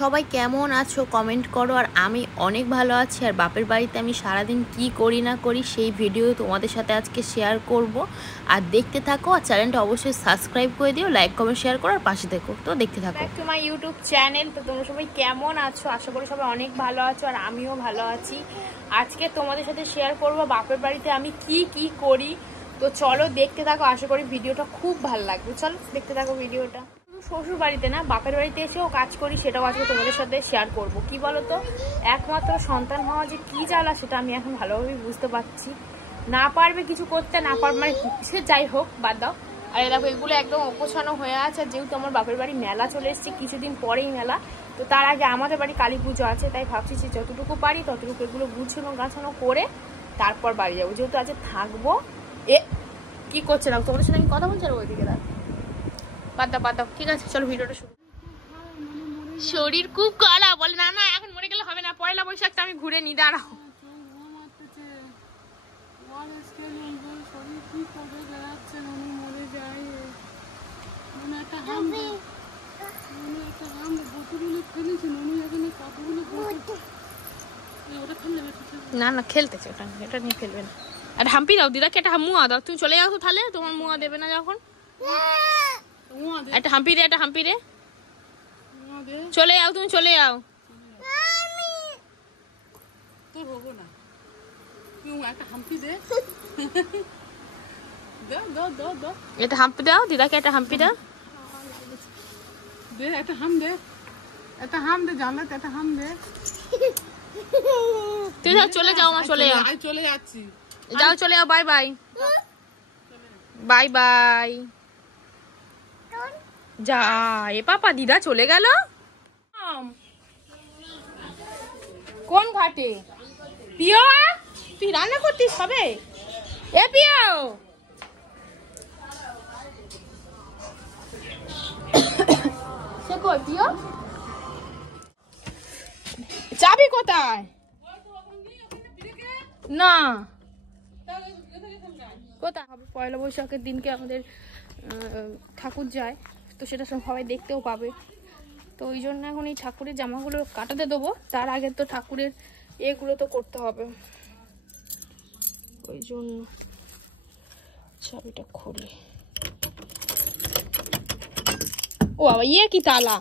সবাই কেমন আছো কমেন্ট করো। আর আমি অনেক ভালো আছি। আর বাপের বাড়িতে আমি সারাদিন কি করি না করি সেই ভিডিও তোমাদের সাথে আজকে শেয়ার করব। আর দেখতে থাকো, আর চ্যানেলটা অবশ্যই সাবস্ক্রাইব করে দিও, লাইক কমেন্ট শেয়ার করো, আর পাশে দেখো। তো দেখতে থাকো। Back to my YouTube channel. তো তোমরা সবাই কেমন আছো? আশা করি সবাই অনেক ভালো আছো, আর আমিও ভালো আছি। আজকে তোমাদের সাথে শেয়ার করব বাপের বাড়িতে আমি কি কি করি। তো চলো দেখতে থাকো, আশা করি ভিডিওটা খুব ভালো লাগবে। চলো দেখতে থাকো ভিডিওটা। শ্বশুর বাড়িতে না, বাপের বাড়িতে এসেও কাজ করি, সেটাও আজকে তোমাদের সাথে শেয়ার করব। কি বলো তো, একমাত্র সন্তান হওয়া যে কি জ্বালা সেটা আমি এখন ভালোভাবে বুঝতে পারছি। না পারবে কিছু করতে, না পারবে মানে সে যাই হোক, বাদ দাও। আর দেখো এগুলো একদম অপছানো হয়ে আছে। যেহেতু আমার বাপের বাড়ি মেলা চলে এসছে, কিছুদিন পরেই মেলা, তো তার আগে আমাদের বাড়ি কালী পুজো আছে, তাই ভাবছি যে যতটুকু পারি ততটুকু এগুলো গুছানো গাছানো করে তারপর বাড়ি যাবো, যেহেতু আজকে থাকবো। এ কি করছে না, তোমাদের সাথে আমি কথা বলছি আর ওইদিকে দাঁড়া, বাদ দাও। ঠিক আছে, চলো ভিডিওটা শুরু। শরীর খুব খারাপ বলে। না না, এখন মরে গেলে হবে না, পয়লা বৈশাখটা আমি ঘুরে নি, দাঁড়াও। না না, খেলতেছে, ওটা এটা নিয়ে খেলবে না। আর হাম্পি দাও দিদাকে, একটা মুয়া দাও। তুমি চলে যাও তো তাহলে, তোমার মুয়া দেবে না যখন। একটা হাম্পি দে, একটা হাম্পি দে। চলে যাও, তুমি চলে যাও। তোর হবো না, তুই একটা হাম্পি দে। এটা হাম্পি দাও দিদাকে, একটা হাম্পি দাও। দে একটা হাম দে, একটা হাম দে, জানলাতে একটা হাম দে। তুই যাও, চলে যাও মা, চলে যাও। চলে যাচ্ছি, যাও চলে যাও। Bye bye, bye bye. যা এ পাপা, দিদা চলে গেল কোন ঘাটে? পিও, তুই রান্না করতিস হবে? এ পিও, সে কই পিও? চাবি কোথায়? না কোথায় হবে? পয়লা বৈশাখের দিনকে আমাদের ঠাকুর যায়, তো সেটা সবাই দেখতেও পাবে। তো ওই জন্য এখন এই ঠাকুরের জামাগুলো কাটাতে দেবো, তার আগে তো ঠাকুরের এগুলো তো করতে হবে, ওই জন্য চাবিটা খুলে। ও বাবা, ইয়ে কি তালা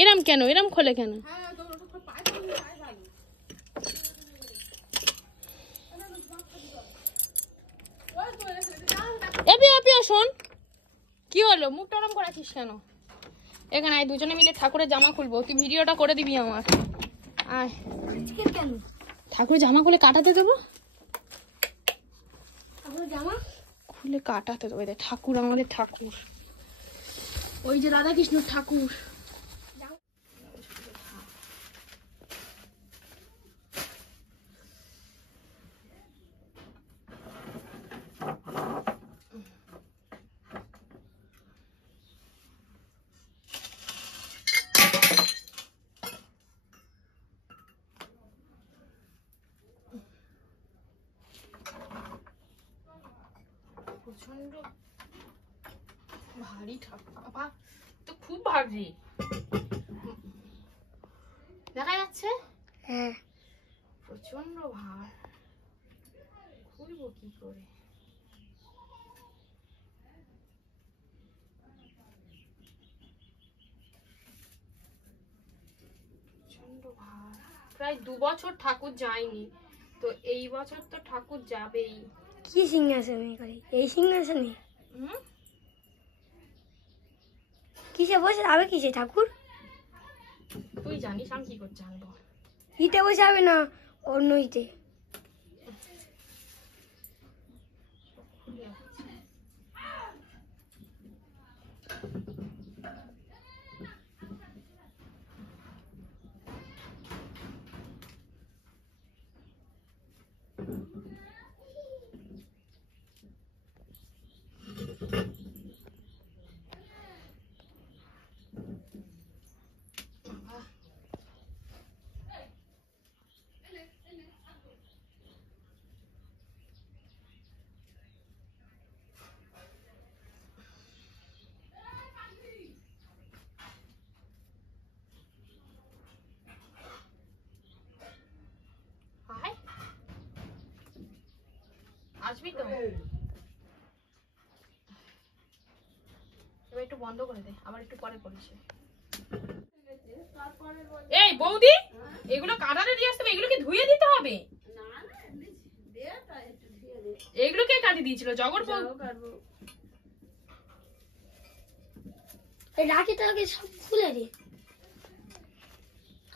এরম কেন, এরম খোলে কেন? শোন, কি হলো, মুখটা ওরম করেছিস কেন? এখানে আয়, দুজনে মিলে ঠাকুরের জামা খুলবো, তুই ভিডিওটা করে দিবি আমার। আয়, কেন ঠাকুরের জামা খুলে কাটাতে দেবো? জামা খুলে কাটাতে দেবো। ঠাকুর, আমাদের ঠাকুর, ওই যে রাধা কৃষ্ণ ঠাকুর। প্রচন্ড ভারী ঠাকুর বাবা, তো খুব ভারী দেখা যাচ্ছে। হ্যাঁ, প্রচন্ড ভার, খুলবো কি করে? প্রচন্ড ভার, প্রায় 2 বছর ঠাকুর যায়নি, তো এই বছর তো ঠাকুর যাবেই। কি সিংহাসনে করে? এই সিংহাসনে কিসে বসে যাবে? কিসে ঠাকুর তুই জানিস, আমি কি করে জানবো? ইতে বসে যাবে না, অন্য ইতে। আসবি তো? এবার একটু বন্ধ করে দে, আবার একটু পরে করিস। এই বৌদি, এগুলো কাটাতে দিয়ে আসতে হবে, এগুলো কি ধুয়ে দিতে হবে? এগুলো কে কাটি দিয়েছিল? জগর রাখিটাকে সব খুলে রে,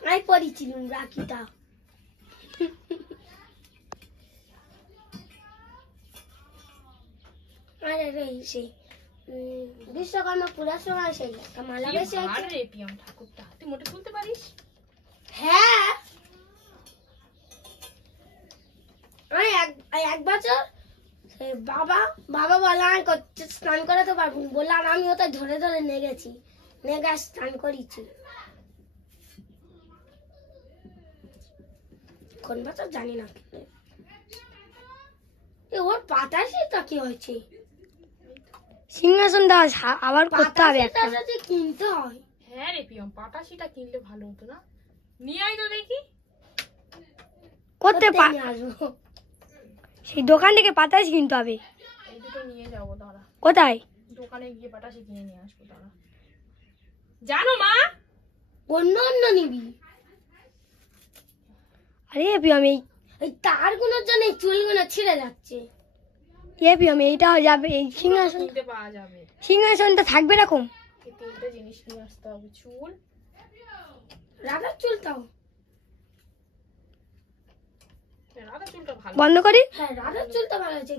আমি পড়েছিলাম রাখিটা। আরে রে সেই বিশ্বকর্মা পুরার সময় সেই একটা মালা বেশি আছে রে পিয়ন ঠাকুরটা, তুই মোটে তুলতে পারিস? হ্যাঁ, আমি এক বছর বাবা বলে আমি স্নান করাতে পারবো, বললাম আমি ওটা ধরে ধরে নিয়ে গেছি, নিয়ে গিয়ে স্নান করিয়েছি। কোন বছর জানি না, ওর পাতাশিটা কি হয়েছে? সিংহাসনটা আবার করতে হবে, কিনতে হয়। হ্যাঁ রে পিয়ন, পাটাশিটা কিনলে ভালো হতো না? নিয়ে আয় তো দেখি। করতে আসবো, সেই দোকান থেকে পাতাশি কিনতে হবে। এই দুটো নিয়ে যাবো, দাঁড়া। কোথায়? দোকানে গিয়ে পাটাশি কিনে নিয়ে আসবো, দাঁড়া। জানো মা, অন্য নিবি? আরে পিয়ম, এই তারগুলোর জন্য চুলগুলো ছিঁড়ে যাচ্ছে। আমি এইটা যাবে, এই সিংহাসন কিনতে পাওয়া যাবে। সিংহাসনটা থাকবে এরকম। এই তিনটে জিনিস নিয়ে আসতে হবে। চুল, রাধার চুলটাও রাধা চুলটা ভালো। বন্ধ করি? হ্যাঁ, রাধার চুলটা ভালো আছে।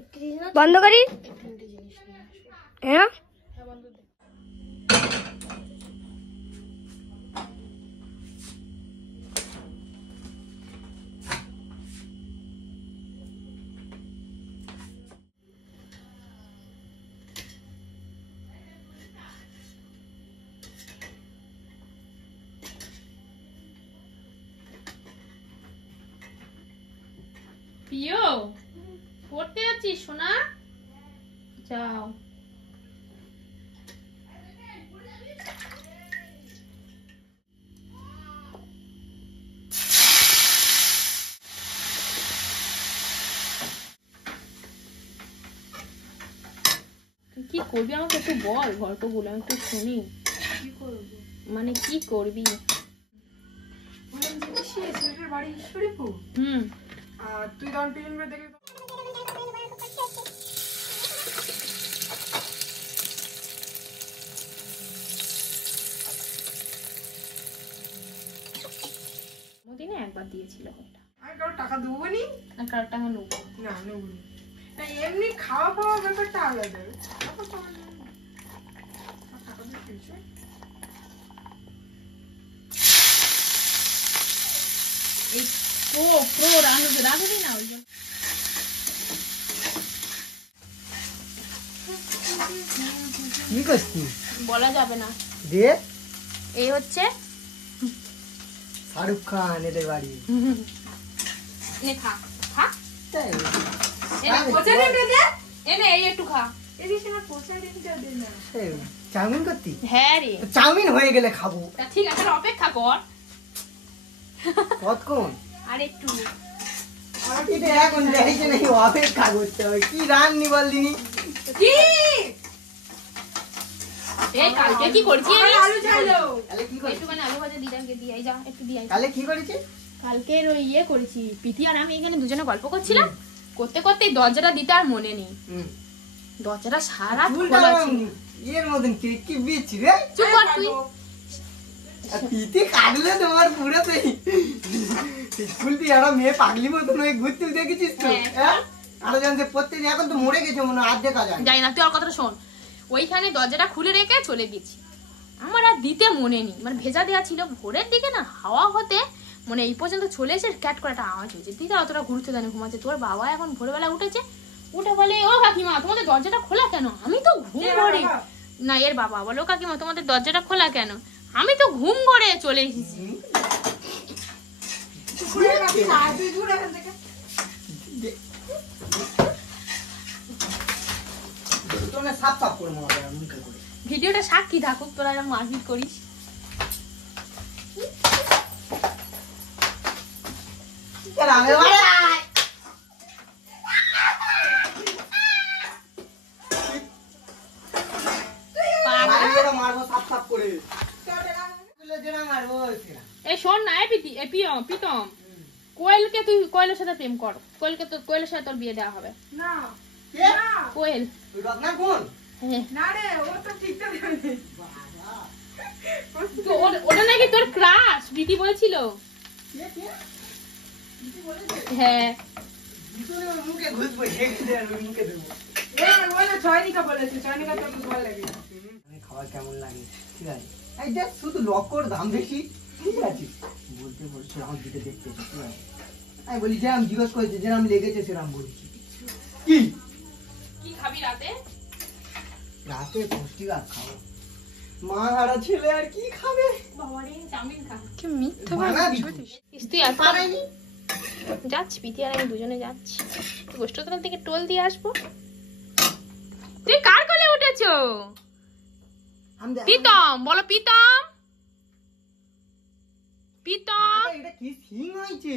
বন্ধ করি? তিনটে জিনিস নিয়ে আসো। হ্যাঁ হ্যাঁ, বন্ধ দে। পিও, পড়তে যাচ্ছিস সোনা? যাও। তুই কি করবি আমাকে একটু বল, গল্পগুলো আমি একটু শুনি। কি করব মানে, কি করবি? বাড়ি ঈশ্বরীপুর। আর তুই তখন টিভি দেখে দিনে একবার দিয়েছিল ওটা। আমি কারো টাকা দেবো নি, আর কার টাকা নেবো না নেবো না, এমনি খাওয়া পাওয়া ব্যাপারটা আলাদা। এই প্রো রাঁধুনি না, ওই জন্য। কি করছিস? বলা যাবে না। দিয়ে এই হচ্ছে শাহরুখ খান এদের বাড়ি। এনে খা, খা। তাই? এনে এই একটু খা। এই, চাউমিন করতি? হ্যাঁ রে। তো চাউমিন হয়ে গেলে খাবো। তা ঠিক আছে, অপেক্ষা কর। কতক্ষণ? আর একটু। এটা এখন দেখে নাকি অপেক্ষা করতে হবে? কি রান্নি বলদিনি? কি? এই কালকে কি করছি আমি? আলু ছাইলো। তাহলে কি করেছিস? একটুখানি আলু ভাজা দিদাকে দিয়ে যা, একটু দিয়ে। তাহলে কি করেছিস? কালকের ওই ইয়ে করেছি, পিথি আর আমি এখানে দুজনে গল্প করছিলাম, করতে করতে দরজাটা দিতে আর মনে নেই। দরজাটা সারা খোলা ছিল। এর মতন কি বিচ্ছি রে? চুপ কর তুই। পিঠে কাটলে তোমার পুরো স্কুল দিয়ে একটা মেয়ে পাগলি মতন হয়ে ঘুরতে দেখেছিস তো? হ্যাঁ, আরো জানতে প্রত্যেকদিন এখন তো মরে গেছে মনে হয়, আর দেখা যায় জানি না, তুই আর কথাটা শোন। ওইখানে দরজাটা খুলে রেখে চলে গেছি, আমার আর দিতে মনে নেই, মানে ভেজা দেওয়া ছিল। ভোরের দিকে না হাওয়া হতে মানে এই পর্যন্ত চলে এসে ক্যাট করে একটা আওয়াজ হয়েছে। দিদা অতটা গুরুত্ব দেয়নি, ঘুমাচ্ছে। তোর বাবা এখন ভোরবেলা উঠেছে, উঠে বলে ও কাকিমা তোমাদের দরজাটা খোলা কেন? আমি তো ঘুম ঘরে। না, এর বাবা বলো কাকিমা তোমাদের দরজাটা খোলা কেন? আমি তো ঘুম ঘরে চলে এসেছি। ভিডিওটা সাক্ষী থাকুক, তোরা এরকম মারপিট করিস। মারবো সেরা। এই শোন না, প্রীতম, কোয়েলকে তুই কোয়েলের সাথে প্রেম কর। কোয়েলের সাথে তোর বিয়ে দেওয়া হবে। না কে? না কোয়েল। ওই রত্নার বোন? হ্যাঁ। না রে, ও তো ঠিকঠাক জানে। তো ওটা নাকি তোর ক্রাশ, প্রীতি বলছিল। কে কে? কিছু বলেছে? হ্যাঁ। ভিতরে ওর মুখে ঘুষবো, ঢেকে দে আর ওর মুখে দেবো। এ বলে ছয়নিকা বলেছে, ছয়নিকা তো ভালো লাগে। আমি খাবার কেমন লাগে ঠিক আছে, এই দেখ শুধু লক্কর দাম বেশি ঠিক আছে, বলতে বলছে আমার দিকে দেখতে ঠিক আছে, আমি বলি যে আমি জিজ্ঞেস করেছি যেরকম লেগেছে সেরকম বলছি। কি কি খাবি রাতে? রাতে পুষ্টিকর খাবো, মা হারা ছেলে আর কি খাবে? বাবারে চাউমিন খা। কি মিথ্যা বানাবি তুই আসবি? যাচ্ছি, প্রীতি আর আমি দুজনে যাচ্ছি গোষ্ঠতলা থেকে টোল দিয়ে আসবো। তুই কার কোলে উঠেছো? প্রীতম, বলো প্রীতম। এটা কি সিং হয়েছে?